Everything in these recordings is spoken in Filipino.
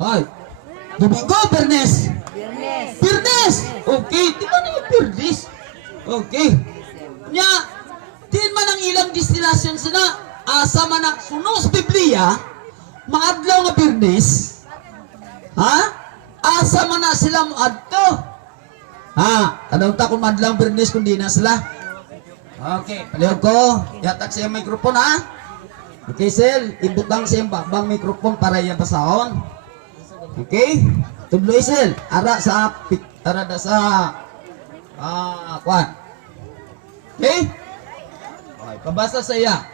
Ay. Domingo, Bernes. Biyernes. Bernes. Okay. Di ba na yung Bernes? Okay. Nya, din man ang ilang destinasyon sila. Asa man ang sunos Biblia, maadlaw nga Bernes. Ha? Asa man na sila moadto? Ha? Kadang ta kung madlang Bernes kung di na sila. Okay, palihog ko. Yatak sa iyang mikrofon, ha? Okay, Sel. Ibutang sa iyang bakbang mikrofon para iya basahon. Okay? Tubloy, Sel. Ara da sa kwan. Okay? Okay, pabasa sa iya.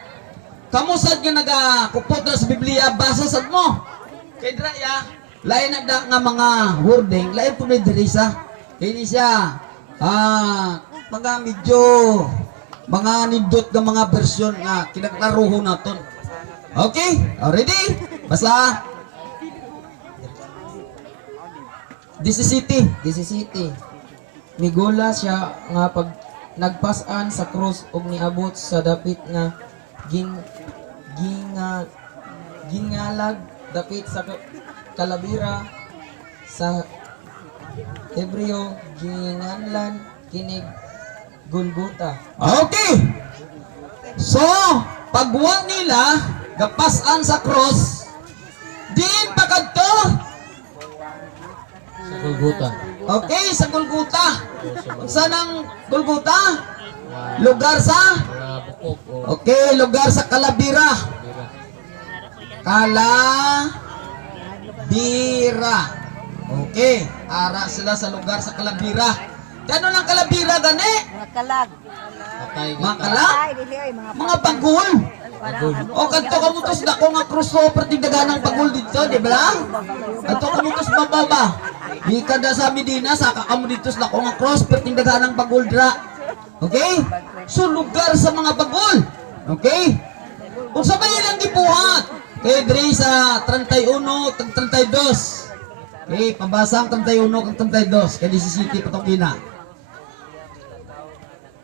Kamu sad nga nagakupot na sa Biblia, basa sad mo. Kay dra ya, lain na da nga mga wording, lain po na dirisa. Kini siya, mga medyo, mga nindot ng mga version nga kinaglaruho naton. Okay? Ready? Basa. Disisiti. Migula siya nga pag nagpasan sa krus ug niabot sa dapit nga gingalag dapit sa kalabira sa Hebreo ginganlan kinig Golgota. Okay. So, pagwa nila gapasan sa cross, din pagadto. Sa Golgota. Okay, sa Golgota. Saan ang Golgota? Lugar sa? Okay, lugar sa Kalabira. Kalabira. Okay, ara sila sa lugar sa Kalabira. Gano'n ang Kalabira, gani? Mga kalag. Mga kalag? Ay, dili ay Mga pagul. O kanto kamutos na ko nga cruise perting daganang pagul dito, di ba? Kanto kamutos mababa. Di kada sa Medina, saka kamo dito na ko nga cross perting daganang pagul dra. Okay? So lugar sa mga pagul. Okay? Kung sabay lang gibuhat. Okay, dre sa 31 kag 32. Okay, pabasang 31 kag 32 kay 17 patong ina.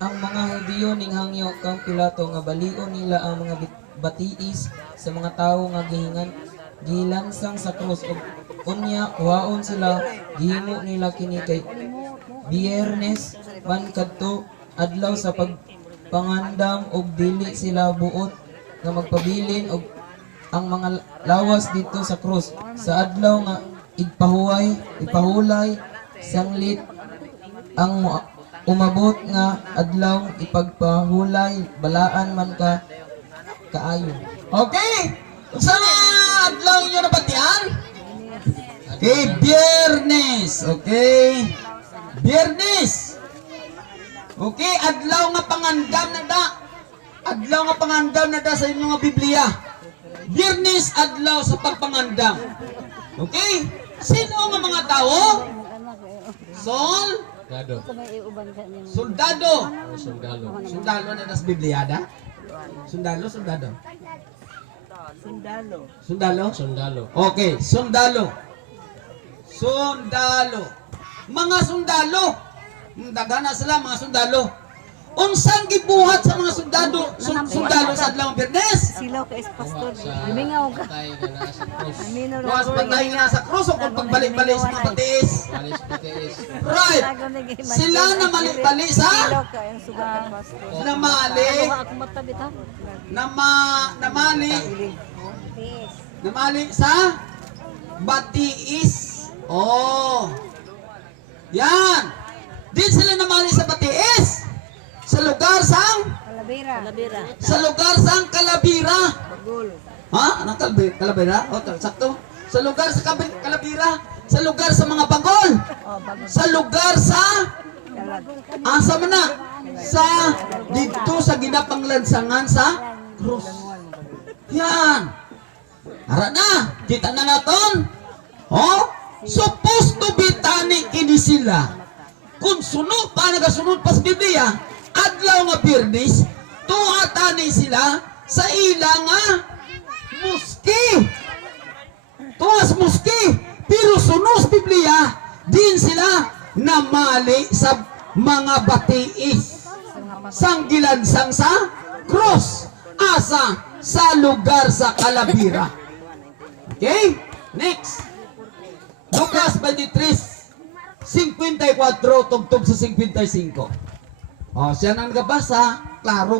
Ang mga Hudiyo ning hangyo kang Pilato nga balion nila ang mga batiis sa mga tawo nga gilansang sa krus ug unya kuhaon sila gihimo nila kini kay Biyernes man kadto adlaw sa pagpangandam ug dili sila buot nga magpabilin og ang mga lawas dito sa krus sa adlaw nga ipahulay sanglit ang umabot nga adlaw ipagpahulay balaan man ka kaayo. Okay? Sa adlaw nyo nabatian? Okay, Biyernes. Okay? Biyernes. Okay, adlaw nga pangandam na da. Adlaw nga pangandam na da sa inyong nga Biblia. Biyernes adlaw sa pagpangandam. Okay? Sino nga mga tao? Soldado. Sundalo na das Biblia da? Sundalo. Okay, sundalo. Mga sundalo. Dagana sila mga sundalo. Unsang gibuhat sa mga sundalo sa adlaw Biyernes? silaw ka pastor. Limingaw ka. Mas patay nga sa krus o kung pagbalik-balik sa mga patiis. Right. Sila na mali-bali sa? Silaw ka ang sugat pastor. Namali. Ako matabit ha. Namali sa? Batiis. Oh. Yan. Di sila namali sa batiis. Sa lugar sang? Kalabira. Sa lugar sang Kalabira. Bagol. Ha? Anong Kalabira? O, sakto. Sa lugar sa Kalabira. Sa lugar sa mga bagol. Oh, bagol. Sa lugar sa? Kalag. Asa man na? Sa dito sa ginapanglansangan sa krus. Yan. Ara na. Kita na naton. Oh? Supposed to be tani kini sila. Kung sunod pa, nagasunod pa sa Biblia, adlaw nga Biyernes, tuhatani sila sa ilang muski. Tuwas muski. Pero sunod sa Biblia, din sila namali sa mga batiis. Sanggilansang sa cross. Asa sa lugar sa Kalabira. Okay? Next. 53, 54 tugtog sa 55. Oh, siya nang nagabasa, klaro